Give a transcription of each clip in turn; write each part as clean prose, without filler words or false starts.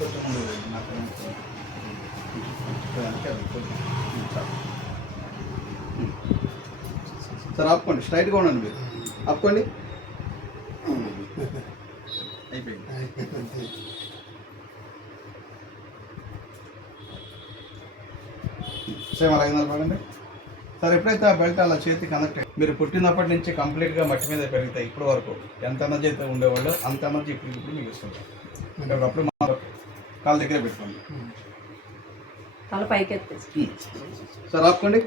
కొంచెం ముందు నాకు సార్ ఆపుకోండి, స్ట్రైట్గా ఉండండి మీరు, ఆపుకోండి. అయిపోయింది. సేమ్ అలాగే నిలబడండి సార్. ఎప్పుడైతే ఆ బెల్ట్ అలా చేతి కనెక్ట్ అయ్యి మీరు పుట్టినప్పటి నుంచి కంప్లీట్గా మట్టి మీద పెరుగుతాయి. ఇప్పటి వరకు ఎంత ఎనర్జీ అయితే ఉండేవాళ్ళు అంత ఎనర్జీ ఇప్పుడు మీకు ఇస్తుంది. అప్పుడు మా కాళ్ళ దగ్గరే పెట్టుకోండి, తల పైకి సార్ ఆపుకోండి.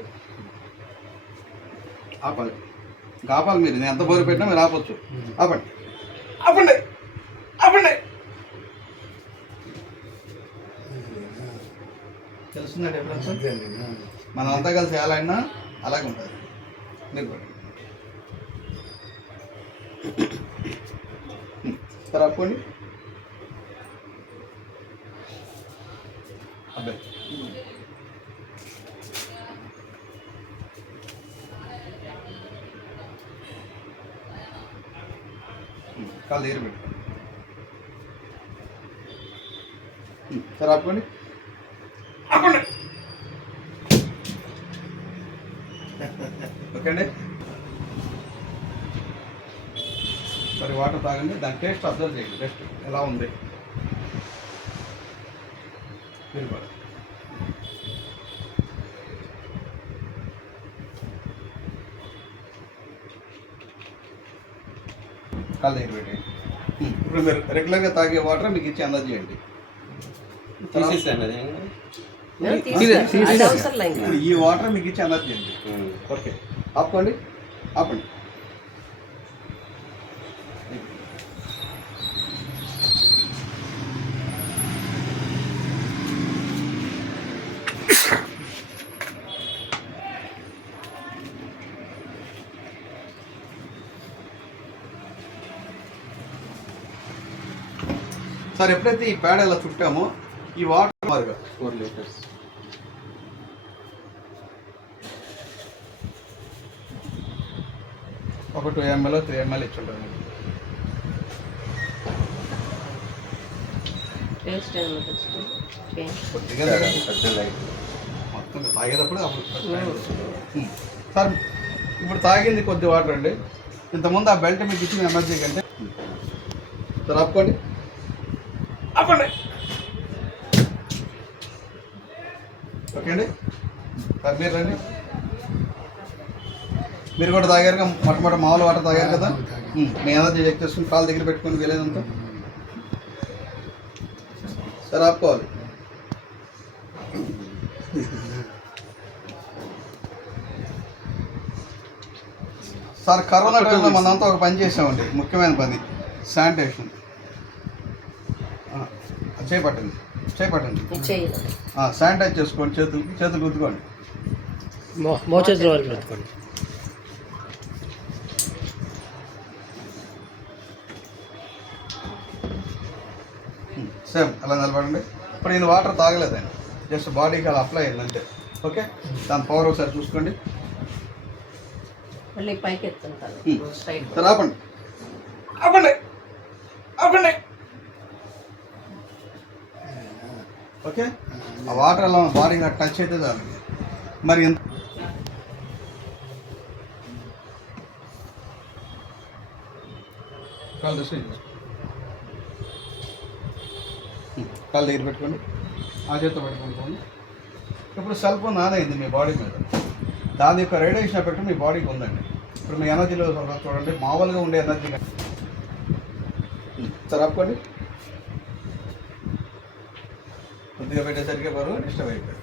ఆపాలి, ఆపాలి. మీరు నేను ఎంత బోరు పెట్టినా మీరు ఆపొచ్చు. ఆపండి, ఆపండి, ఆపండి. తెలుస్తుందా డిఫరెన్స్? మనం అంతా కలిసి ఎలా అయినా అలాగే ఉంటుంది. మీరు పడండి సార్, ఆపుకోండి. అబ్బాయి కాళ్ళు దగ్గర పెట్టుకోండి సార్, ఆపుకోండి, ఆపండి. ఓకే అండి. సరే వాటర్ తాగండి, దాని టేస్ట్ అబ్జర్వ్ చేయండి, టేస్ట్ ఎలా ఉంది. మీరు కూడా కాళ్ళ దగ్గర పెట్టండి. ఇప్పుడు మీరు రెగ్యులర్గా తాగే వాటర్ మీకు ఇచ్చి అందజేయండి చేయండి. ఈ వాటర్ మీకు ఇచ్చి అందజేయండి చేయండి. ఓకే, ఆపుకోండి, ఆపండి. సార్ ఎప్పుడైతే ఈ పేడ ఇలా చుట్టామో ఈ వాటర్ మారుగా 4 లీటర్స్ ఒక 2 ml 3 ml ఇచ్చి ఉంటుంది. మొత్తం తాగేటప్పుడు అప్పుడు సార్ ఇప్పుడు తాగింది కొద్ది వాటర్ అండి. ఇంతకుముందు ఆ బెల్ట్ మీకు ఇచ్చిన ఎనర్జీ కంటే సార్ ఆపుకోండి, ఆపండి. ఓకే అండి సార్, మీరు రండి. మీరు కూడా తాగారుగా, మొట్టమొదటి మామూలు వాటర్ తాగారు కదా. మీ ఎనర్జీ చెక్ చేసుకుని కాళ్ళ దగ్గర పెట్టుకుని వెళ్ళేదంతా సార్ ఆపుకోవాలి. సార్ కరోనా టైంలో మనంతా ఒక పని చేసామండి, ముఖ్యమైన పని శానిటేషన్. చేపట్టండి, చేపట్టండి, శానిటైజ్ చేసుకోండి, చేతులు రుద్దుకోండి. సేమ్ అలా నిలబడండి. ఇప్పుడు నేను వాటర్ తాగలేదండి, జస్ట్ బాడీకి అలా అప్లై అయింది అంతే. ఓకే, దాని పవర్ ఒకసారి చూసుకోండి. సార్ ఆపండి, ఆపండి, ఆపండి. ఓకే, ఆ వాటర్ అలా బాడీగా టచ్ అయితే చాలు. మరి ఎంత కాళ్ళు దగ్గర పెట్టుకోండి, ఆ చేతితో పెట్టుకుంటాను. ఇప్పుడు సెల్ ఫోన్ ఆన్ అయింది మీ బాడీ మీద, దాని యొక్క రేడియేషన్ ఎఫెక్ట్ మీ బాడీకి ఉందండి. ఇప్పుడు మీ ఎనర్జీలో చూడండి, మామూలుగా ఉండే ఎనర్జీ సార్ ఆపుకోండి. కొద్దిగా పెట్టేసరికి బరువు డిస్టర్బ్ అయిపోయారు.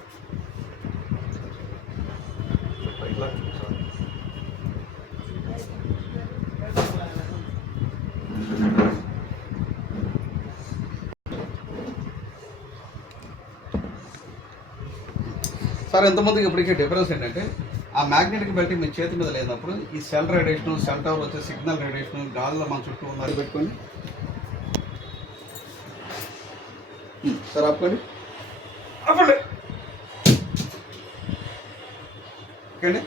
సార్ ఎంతమందికి ఇప్పటికే డిఫరెన్స్ ఏంటంటే ఆ మ్యాగ్నెటిక్ బెల్ట్ మీ చేతి మీద లేనప్పుడు ఈ సెల్ రేడియేషన్, సెల్ టవర్ వచ్చే సిగ్నల్ రేడియేషన్ గాల్లో మన చుట్టూ ఉన్నది పెట్టుకోండి సార్, ఆపుకోండి, ఆపండి. ఓకే అండి.